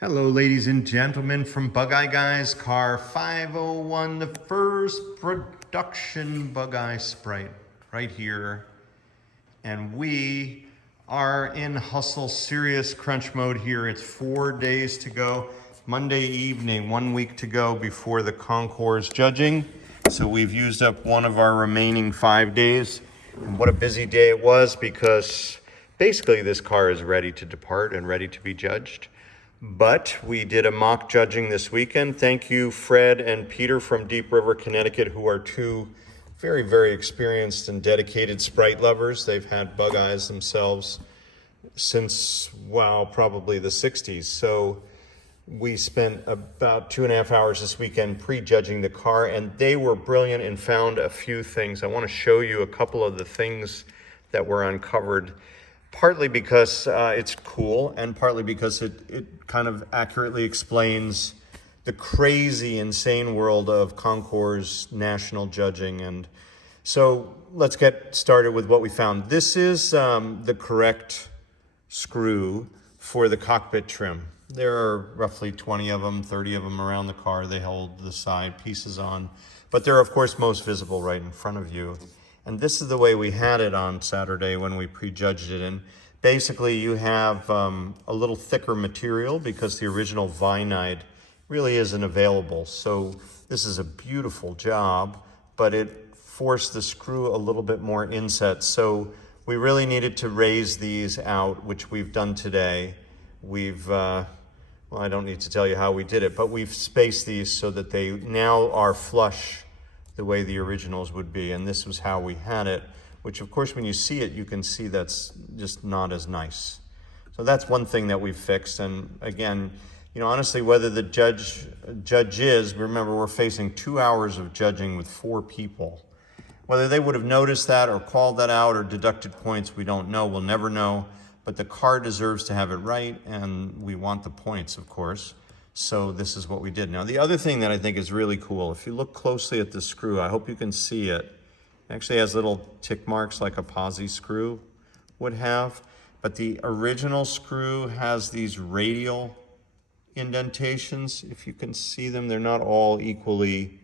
Hello, ladies and gentlemen, from Bugeyeguys, car 501, the first production Bugeye Sprite right here. And we are in hustle serious crunch mode here. It's 4 days to go. Monday evening, 1 week to go before the Concours judging. So we've used up one of our remaining 5 days. And what a busy day it was, because basically this car is ready to depart and ready to be judged. But we did a mock judging this weekend. Thank you, Fred and Peter from Deep River, Connecticut, who are two very, very experienced and dedicated Sprite lovers. They've had Bugeyes themselves since, wow, probably the 60s. So we spent about 2.5 hours this weekend pre-judging the car, and they were brilliant and found a few things. I want to show you a couple of the things that were uncovered. Partly because it's cool, and partly because it kind of accurately explains the crazy, insane world of Concours national judging. And so let's get started with what we found. This is the correct screw for the cockpit trim. There are roughly 20 of them, 30 of them around the car. They hold the side pieces on, but they're of course most visible right in front of you. And this is the way we had it on Saturday when we prejudged it. And basically you have a little thicker material because the original vinide really isn't available. So this is a beautiful job, but it forced the screw a little bit more inset. So we really needed to raise these out, which we've done today. We've, well, I don't need to tell you how we did it, but we've spaced these so that they now are flush the way the originals would be, and this was how we had it, which of course when you see it, you can see that's just not as nice. So that's one thing that we've fixed. And again, you know, honestly, whether the judge is, remember we're facing 2 hours of judging with 4 people. Whether they would have noticed that or called that out or deducted points, we don't know, we'll never know, but the car deserves to have it right, and we want the points, of course. So this is what we did. Now, the other thing that I think is really cool, if you look closely at the screw, I hope you can see it. It actually has little tick marks like a posi screw would have, but the original screw has these radial indentations. If you can see them, they're not all equally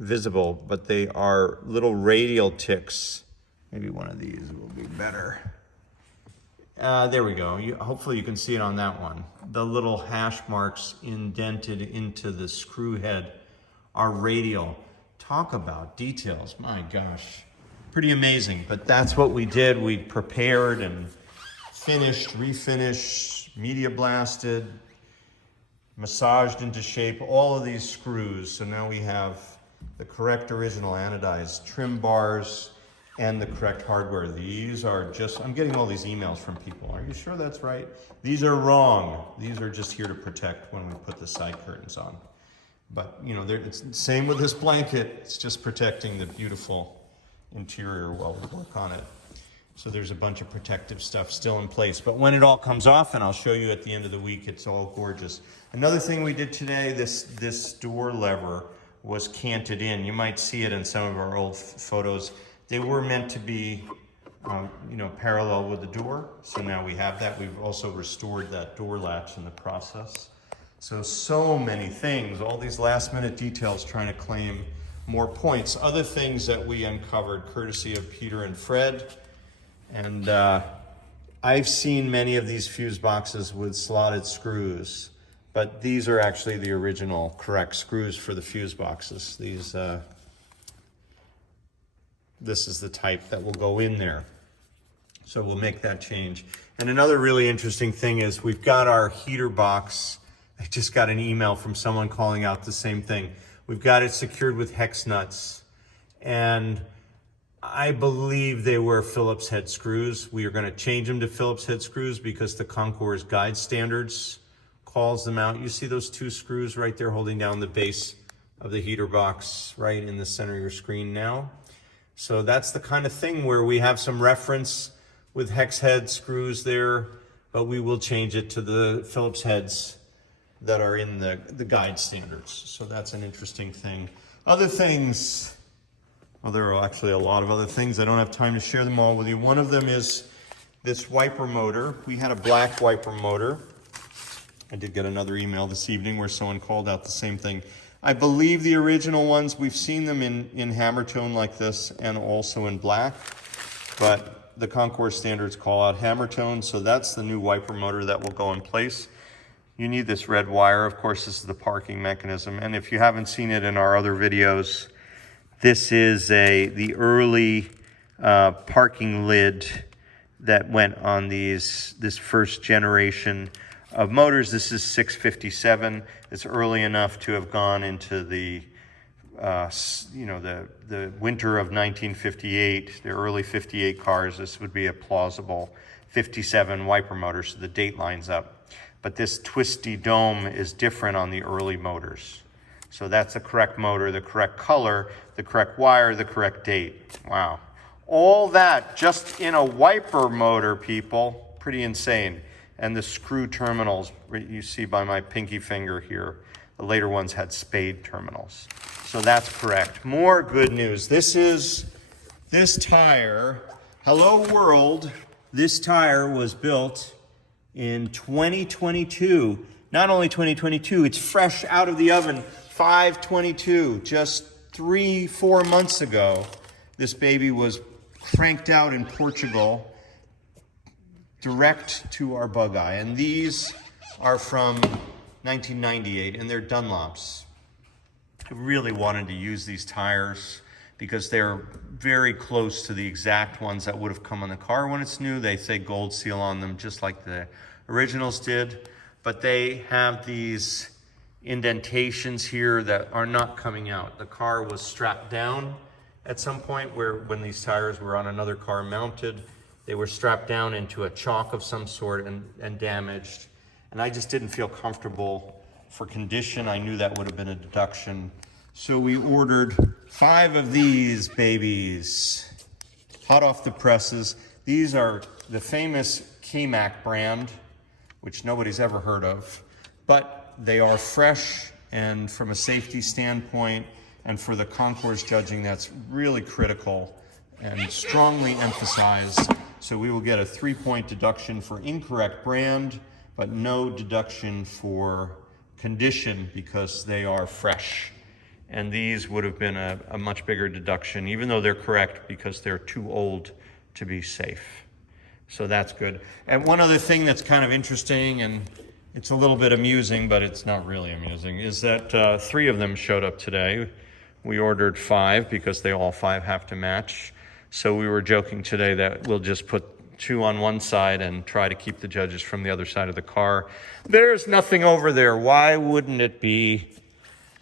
visible, but they are little radial ticks. Maybe one of these will be better. There we go. Hopefully you can see it on that one. The little hash marks indented into the screw head are radial. Talk about details, my gosh. Pretty amazing, but that's what we did. We prepared and finished, refinished, media blasted, massaged into shape all of these screws. So now we have the correct original anodized trim bars and the correct hardware. These are just, I'm getting all these emails from people. Are you sure that's right? These are wrong. These are just here to protect when we put the side curtains on. But you know, it's the same with this blanket. It's just protecting the beautiful interior while we work on it. So there's a bunch of protective stuff still in place. But when it all comes off, and I'll show you at the end of the week, it's all gorgeous. Another thing we did today, this door lever was canted in. You might see it in some of our old photos. They were meant to be, you know, parallel with the door. So now we have that. We've also restored that door latch in the process. So many things, all these last minute details trying to claim more points. Other things that we uncovered courtesy of Peter and Fred. And I've seen many of these fuse boxes with slotted screws, but these are actually the original correct screws for the fuse boxes. These, this is the type that will go in there. So we'll make that change. And another really interesting thing is we've got our heater box. I just got an email from someone calling out the same thing. We've got it secured with hex nuts, and I believe they were Phillips head screws. We are going to change them to Phillips head screws because the Concours guide standards calls them out. You see those 2 screws right there holding down the base of the heater box right in the center of your screen now. So that's the kind of thing where we have some reference with hex head screws there, but we will change it to the Phillips heads that are in the guide standards. So that's an interesting thing. Other things, well, there are actually a lot of other things. I don't have time to share them all with you. One of them is this wiper motor. We had a black wiper motor. I did get another email this evening where someone called out the same thing. I believe the original ones, we've seen them in hammer tone like this and also in black, but the Concours standards call out hammer tone, so that's the new wiper motor that will go in place. You need this red wire. Of course, this is the parking mechanism, and if you haven't seen it in our other videos, this is the early parking lid that went on this first generation of motors. This is 657. It's early enough to have gone into the winter of 1958, the early 58 cars. This would be a plausible 57 wiper motor, so the date lines up. But this twisty dome is different on the early motors. So that's the correct motor, the correct color, the correct wire, the correct date. Wow. All that just in a wiper motor, people. Pretty insane. And the screw terminals, you see by my pinky finger here, the later ones had spade terminals. So that's correct. More good news. This tire, hello world, this tire was built in 2022. Not only 2022, it's fresh out of the oven, 5/22, just 3-4 months ago. This baby was cranked out in Portugal, direct to our Bugeye, and these are from 1998, and they're Dunlops. I really wanted to use these tires because they're very close to the exact ones that would have come on the car when it's new. They say gold seal on them, just like the originals did, but they have these indentations here that are not coming out. The car was strapped down at some point when these tires were on another car mounted. They were strapped down into a chock of some sort and damaged. And I just didn't feel comfortable for condition. I knew that would have been a deduction. So we ordered 5 of these babies, hot off the presses. These are the famous K-Mac brand, which nobody's ever heard of, but they are fresh, and from a safety standpoint and for the Concours judging, that's really critical and strongly emphasized. So we will get a 3-point deduction for incorrect brand, but no deduction for condition because they are fresh. And these would have been a much bigger deduction, even though they're correct, because they're too old to be safe. So that's good. And one other thing that's kind of interesting, and it's a little bit amusing, but it's not really amusing, is that 3 of them showed up today. We ordered 5 because they all 5 have to match. So we were joking today that we'll just put 2 on one side and try to keep the judges from the other side of the car. There's nothing over there. Why wouldn't it be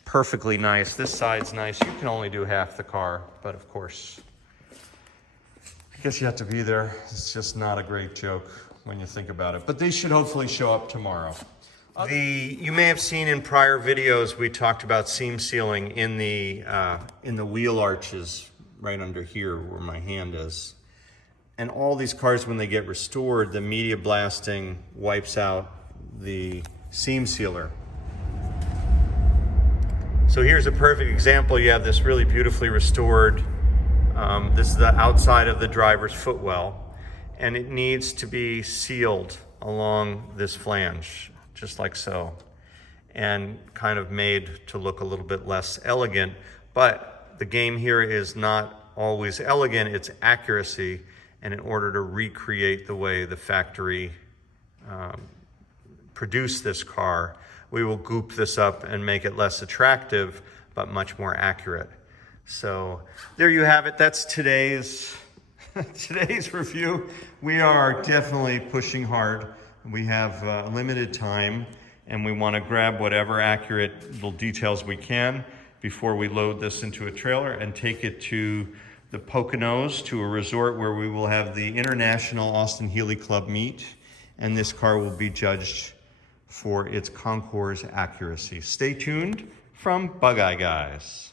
perfectly nice? This side's nice. You can only do half the car, but of course, I guess you have to be there. It's just not a great joke when you think about it. But they should hopefully show up tomorrow. You may have seen in prior videos we talked about seam sealing in the wheel arches right under here where my hand is. And all these cars, when they get restored, the media blasting wipes out the seam sealer. So here's a perfect example. You have this really beautifully restored, this is the outside of the driver's footwell, and it needs to be sealed along this flange, just like so, and kind of made to look a little bit less elegant. But the game here is not always elegant, it's accuracy. And in order to recreate the way the factory produced this car, we will goop this up and make it less attractive, but much more accurate. So there you have it. That's today's review. We are definitely pushing hard. We have limited time, and we want to grab whatever accurate little details we can before we load this into a trailer and take it to the Poconos, to a resort where we will have the International Austin Healey Club meet, and this car will be judged for its Concours accuracy. Stay tuned from Bugeyeguys.